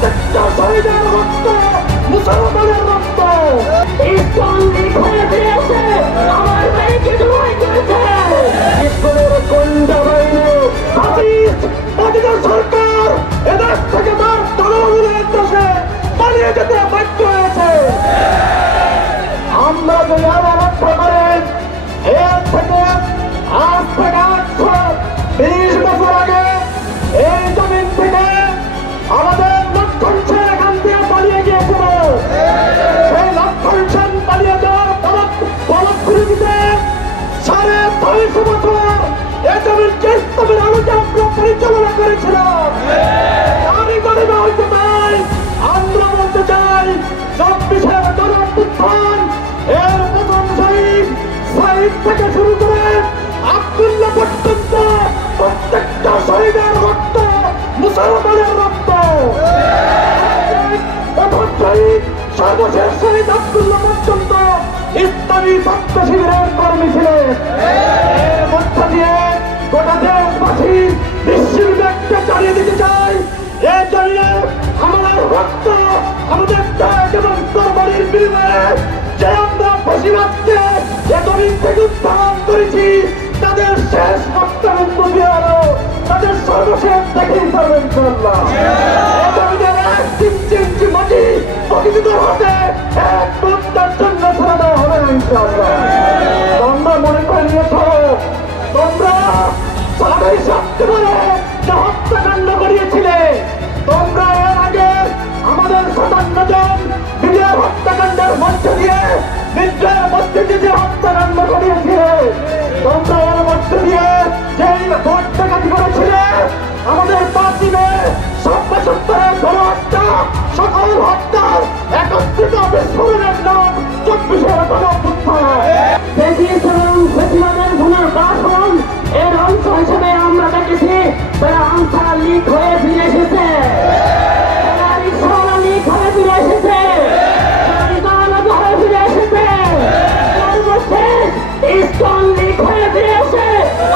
প্রত্যেকটা শহীদের রক্ত মুসলমানের রক্ত। ইসকন লিখে দিয়েছে আমার মেয়েকে জবাই করেছে। ইসকনের গুন্ডা বাহিনী হাফিজ মদিনা সরকার এদেশ থেকে তার তরুণের দেশে পালিয়ে যেতে বাধ্য হয়েছে। আমরা যদি আবার রক্ষা করেন এর থেকে আজ থেকে 820 বছর আগে এই জমিন থেকে আমাদের লক্ষণ সেন এখান থেকে পালিয়ে গিয়েছিল। সেই লক্ষণ সেন পালিয়ে যাওয়ার ফলশ্রুতিতে 250 বছর এই জমিনকে ইসলামের আলোকে আমরা পরিচালনা করেছিলাম। তারই গরিমা হইতে চাই, আমরা বলতে চাই 24-এর গণঅভ্যুত্থান এর প্রথম শহীদ সাইদ থেকে শুরু করে আব্দুল্লাহ পর্যন্ত প্রত্যেকটা শহীদের রক্ত মুসলমানের রক্ত। প্রথম শহীদ সর্বশেষ শহীদ আব্দুল্লাহ পর্যন্ত ইসলামী ছাত্র শিবিরের কর্মী ছিলেন। এর মধ্য দিয়ে গোটা দেশবাসী বিশ্ববিদ্যালয়কে জানিয়ে দিতে চাই এই জমিনে আমাদের রক্ত আমাদের ত্যাগ এবং কোরবানির বিনিময়ে যে আমরা ফ্যাসিবাদকে এ জমিন থেকে উত্থান করেছি তাদের শেষ রক্তারক্ত হলো, তাদের সর্বশেষ দেখেই পারবে ইনশাআল্লাহ। এই জমিনের 1 ইঞ্চি মাটি প্রকৃতির হাতে এক মুহূর্তের জন্য ছেড়ে দেওয়া হবে না ইনশাআল্লাহ। তোমরা মনে করে নিয়েছ তোমরা 7ই সেপ্টেম্বরে যে হত্যাকাণ্ড করিয়েছিলে, তোমরা এর আগে আমাদের 57 জন বিজয় হত্যাকাণ্ডের মধ্য দিয়ে বিদ্রোহের মধ্যে যে হত্যাকাণ্ড করিয়েছিলে, তোমরা এর মধ্য দিয়ে যেই ভোট ডাকাতি করেছিলে, আমাদের 5 মে 77-এর গণহত্যা সকল হত্যার একত্রিত বিস্ফোরণের নাম 24-এর গণঅভ্যুত্থান। ফেসিবাদের গুণের কারণ এর অংশ হিসেবে আমরা দেখেছি তারা আনসার লিগ হয়ে ফিরে এসেছে, লিগ হয়ে ফিরে এসেছে, হয়ে ফিরে এসেছে, সর্বশেষ ইসকন লিগ হয়ে ফিরে এসে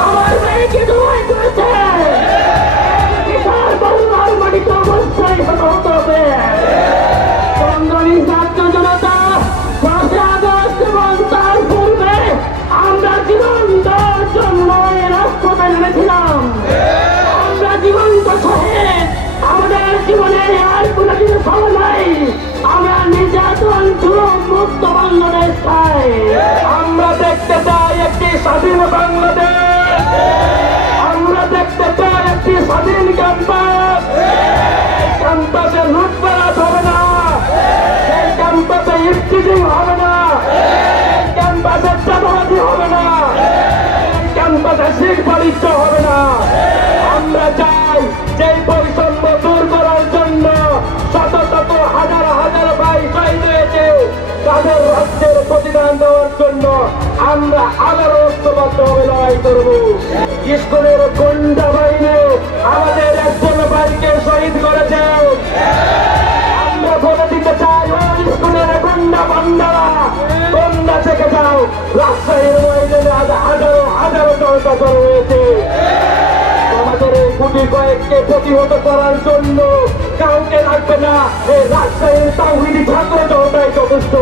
আমার মেয়েকে জবাই করেছে। বাংলার মাটিতে অবশ্যই হতে হবে। সংগ্রামী ছাত্র জনতা 5 আগস্ট এবং তার পূর্বে আমরা জীবন দেওয়ার জন্য রাজপথে নেমেছিলাম। আমরা জীবন্ত শহীদ, আমাদের জীবনে আর কোনো কিছু ভালো নাই। আমরা নির্যাতন জুলুম মুক্ত বাংলাদেশ চাই। আমরা দেখতে চাই একটি স্বাধীন বাংলাদেশ, আমরা দেখতে চাই একটি স্বাধীন ক্যাম্পাস। ক্যাম্পাসে লুটপাট হবে না, সেই ক্যাম্পাসে ইফটিজিং হবে না, ক্যাম্পাসে চাঁদাবাজি হবে না, ক্যাম্পাসে শিখ বাণিজ্য হবে না। আমরা চাই যে বৈষম্য দূর করার জন্য শত শত হাজার হাজার ভাই শহীদ হয়েছে, তাদের রক্তের প্রতিদান দেওয়ার জন্য আমরা আবারও ঐক্যবদ্ধভাবে লড়াই করব। ইসকনের গুন্ডা বাহিনী আমাদের একজন ভাইকে শহীদ করেছে। আমরা বলে দিতে চাই ও ইসকনের গুন্ডা বান্দারা, তোমরা থেকে যাও। রাজশাহীর ময়দানে আজ হাজারো হাজারো জনতা জড়ো হয়েছে। আমাদের এই গুটি কয়েককে প্রতিহত করার জন্য কাউকে লাগবে না, এই রাজশাহীর তাওহীদি ছাত্র জনতাই যথেষ্ট।